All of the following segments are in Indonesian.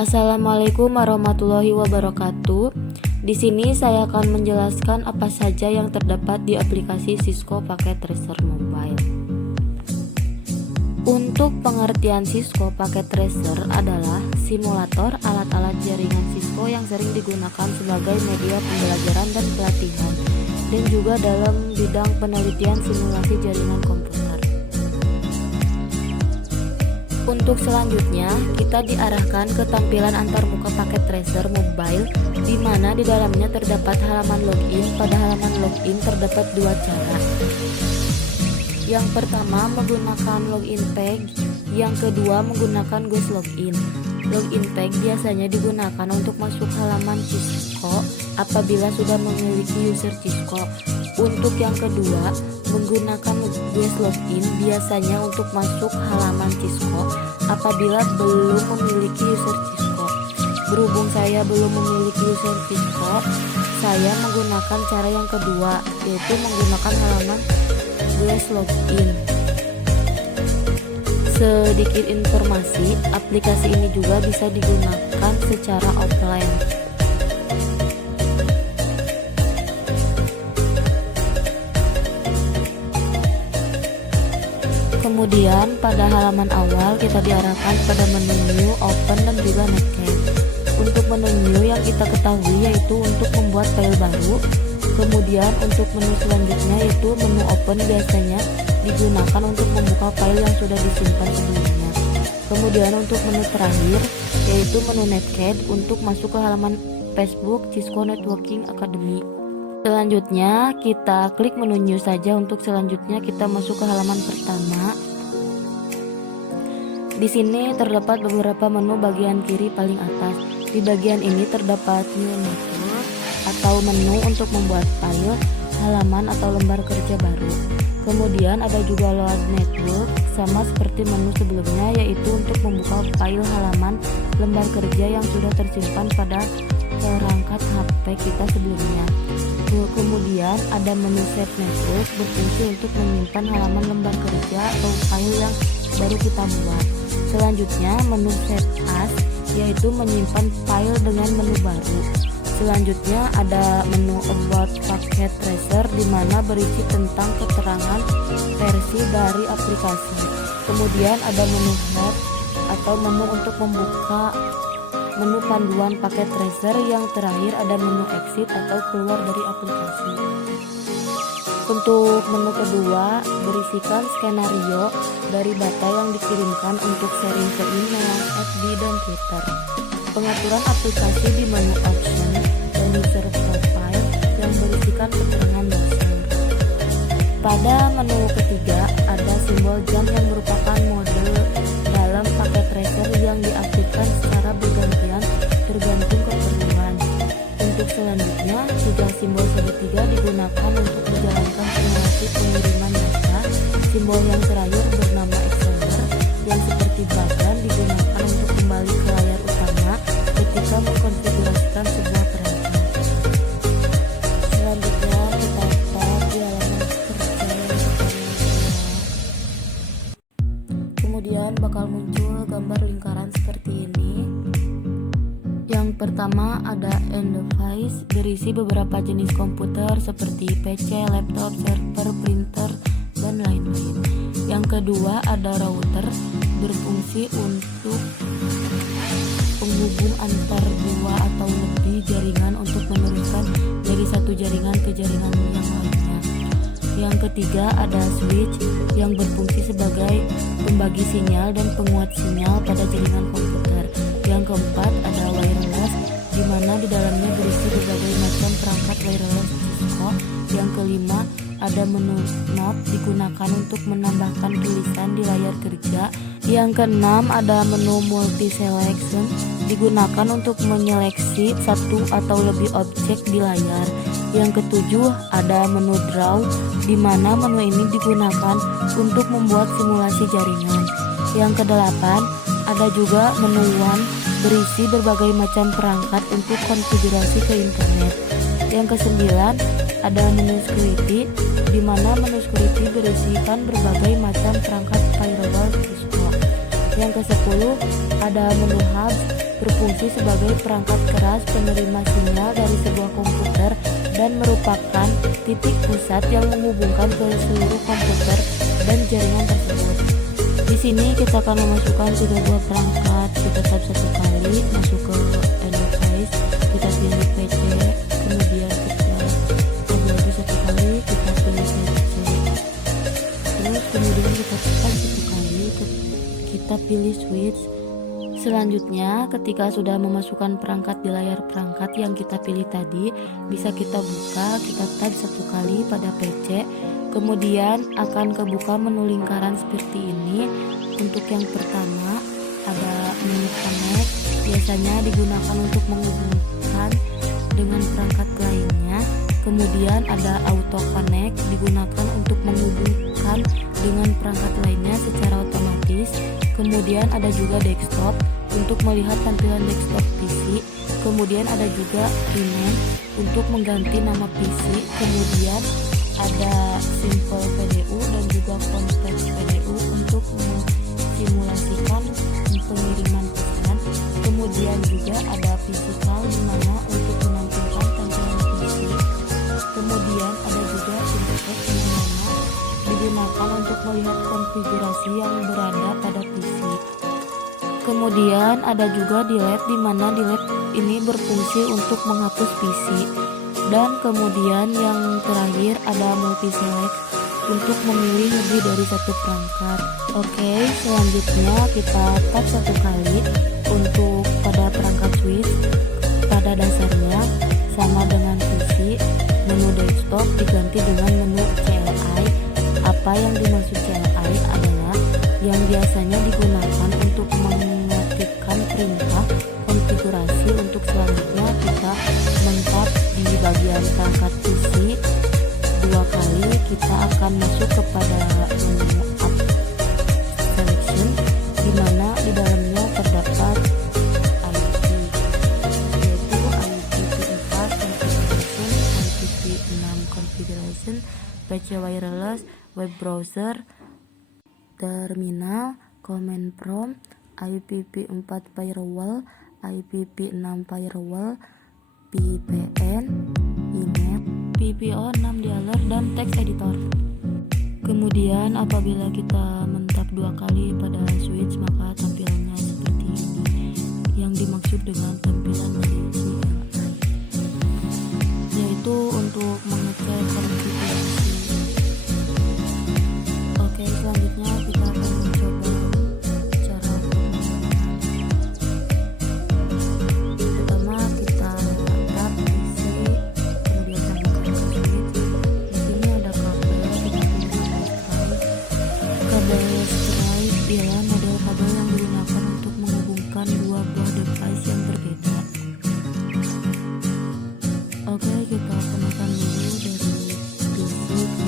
Assalamualaikum warahmatullahi wabarakatuh. Di sini saya akan menjelaskan apa saja yang terdapat di aplikasi Cisco Packet Tracer Mobile. Untuk pengertian Cisco Packet Tracer adalah simulator alat-alat jaringan Cisco yang sering digunakan sebagai media pembelajaran dan pelatihan, dan juga dalam bidang penelitian simulasi jaringan komputer. Untuk selanjutnya, kita diarahkan ke tampilan antarmuka paket tracer mobile, di mana di dalamnya terdapat halaman login. Pada halaman login terdapat dua cara. Yang pertama menggunakan login page, yang kedua menggunakan Ghost Login. Login page biasanya digunakan untuk masuk halaman Cisco apabila sudah memiliki user Cisco. Untuk yang kedua, menggunakan Ghost Login biasanya untuk masuk halaman Cisco apabila belum memiliki user Cisco. Berhubung saya belum memiliki user Cisco, saya menggunakan cara yang kedua, yaitu menggunakan halaman Ghost Login. Sedikit informasi, aplikasi ini juga bisa digunakan secara offline. Kemudian pada halaman awal kita diarahkan pada menu New, Open, dan juga Netcat. Untuk menu New yang kita ketahui yaitu untuk membuat file baru. Kemudian untuk menu selanjutnya yaitu menu Open, biasanya digunakan untuk membuka file yang sudah disimpan sebelumnya. Kemudian untuk menu terakhir yaitu menu Netcat untuk masuk ke halaman Facebook Cisco Networking Academy. Selanjutnya kita klik menu New saja. Untuk selanjutnya kita masuk ke halaman pertama. Di sini terdapat beberapa menu bagian kiri paling atas. Di bagian ini terdapat New Network atau menu untuk membuat file, halaman atau lembar kerja baru. Kemudian ada juga Load Network, sama seperti menu sebelumnya, yaitu untuk membuka file, halaman, lembar kerja yang sudah tersimpan pada perangkat HP kita sebelumnya. Kemudian ada menu Save Network, berfungsi untuk menyimpan halaman lembar kerja atau file yang baru kita buat. Selanjutnya menu Save As, yaitu menyimpan file dengan menu baru. Selanjutnya ada menu About Packet Tracer, di mana berisi tentang keterangan versi dari aplikasi. Kemudian ada menu Help atau menu untuk membuka menu panduan paket tracer. Yang terakhir ada menu Exit atau keluar dari aplikasi. Untuk menu kedua berisikan skenario dari data yang dikirimkan untuk sharing ke email, FB, dan Twitter. Pengaturan aplikasi di menu Option dan User Profile yang berisikan keterangan dasar. Pada menu ketiga ada simbol jam yang merupakan mode dalam paket tracer yang diaktifkan secara bergantian tergantung keperluan. Untuk selanjutnya, tiga simbol segitiga digunakan untuk menjalankan simulasi pengiriman data. Simbol yang terakhir bernama Extender yang seperti bagan digunakan untuk kembali ke layar utama ketika mengkonfigurasikan sebuah perangkat. Selanjutnya kita tab di halaman kerja yang pertama. Kemudian bakal muncul gambar lingkaran seperti ini. Yang pertama ada End-Device, berisi beberapa jenis komputer seperti PC, laptop, server, printer, dan lain-lain. Yang kedua ada Router, berfungsi untuk penghubung antar dua atau lebih jaringan untuk meneruskan dari satu jaringan ke jaringan yang lainnya. Yang ketiga ada Switch, yang berfungsi sebagai pembagi sinyal dan penguat sinyal pada jaringan komputer. Yang keempat ada Wireless, di mana di dalamnya berisi berbagai macam perangkat wireless Cisco. Yang kelima ada menu Note, digunakan untuk menambahkan tulisan di layar kerja. Yang keenam ada menu Multi Selection, digunakan untuk menyeleksi satu atau lebih objek di layar. Yang ketujuh ada menu Draw, di mana menu ini digunakan untuk membuat simulasi jaringan. Yang kedelapan ada juga menu One, berisi berbagai macam perangkat untuk konfigurasi ke internet. Yang kesembilan ada menu Security, di mana menu Security berisikan berbagai macam perangkat firewall Cisco. Yang ke-10 ada menu hub, berfungsi sebagai perangkat keras penerima sinyal dari sebuah komputer dan merupakan titik pusat yang menghubungkan ke seluruh komputer dan jaringan tersebut. Di sini kita akan memasukkan 3 buah perangkat. Kita tap 1 kali, masuk ke interface, kita pilih PC, kemudian kita tab lagi 1 kali, kita pilih PC, terus kemudian kita tekan 1 kali, kita pilih switch. Selanjutnya, ketika sudah memasukkan perangkat di layar perangkat yang kita pilih tadi, bisa kita buka, kita tab 1 kali pada PC, kemudian akan kebuka menu lingkaran seperti ini. Untuk yang pertama, ada menu connect, biasanya digunakan untuk menghubungkan dengan perangkat lainnya. Kemudian ada auto connect, digunakan untuk menghubungkan dengan perangkat lainnya secara otomatis. Kemudian ada juga desktop untuk melihat tampilan desktop PC. Kemudian ada juga rename untuk mengganti nama PC. Kemudian ada simple PDU dan juga konteks PDU untuk simulasikan pengiriman pesan. Kemudian juga ada physical di mana untuk menampilkan tampilan PC. Kemudian ada juga interface di mana digunakan untuk melihat konfigurasi yang berada pada PC. Kemudian ada juga delete di mana delete ini berfungsi untuk menghapus PC. Dan kemudian yang terakhir ada multi select untuk memilih lebih dari satu perangkat. Oke, selanjutnya kita tap 1 kali untuk pada perangkat switch. Pada dasarnya sama dengan PC, menu desktop diganti dengan menu CLI. Apa yang dimaksud CLI adalah yang biasanya digunakan untuk mengetikkan perintah konfigurasi. Untuk selanjutnya kita mentap di bagian perangkat PC 2 kali, kita akan masuk kepada menu app selection, di mana di dalamnya terdapat IP, yaitu IPv4 configuration, IPv6 configuration, PC wireless, web browser, terminal, command prompt, IPv4 firewall, IPv6 firewall, VPN, INET, PPO6 dialer, dan text editor. Kemudian apabila kita mentap 2 kali pada switch, maka tampilannya seperti ini. Yang dimaksud dengan tampilan dari CLI yaitu untuk mengecek konfigurasi. Oke, selanjutnya kita akan mencoba cara pertama. Kita tap PC, kemudian sambungkan ke switch. Di sini ada kabel, kita pilih kabel Stripe ialah model kabel yang digunakan untuk menghubungkan 2 buah device yang berbeda. Oke, kita gunakan dulu dari PC ke switch.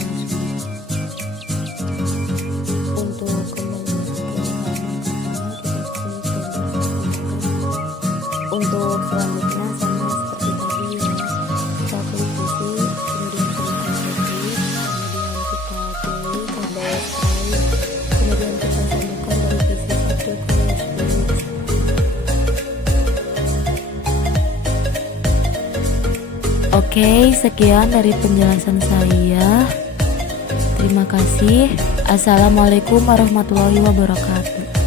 Untuk kembali ke halaman kita klik untuk selanjutnya sama seperti tadi ya, kita klik PC, kemudian pilih switch, kemudian kita pilih kabel Stripe, kemudian kita sambungkan dari PC 1 ke switch. Oke, sekian dari penjelasan saya. Terima kasih. Assalamualaikum warahmatullahi wabarakatuh.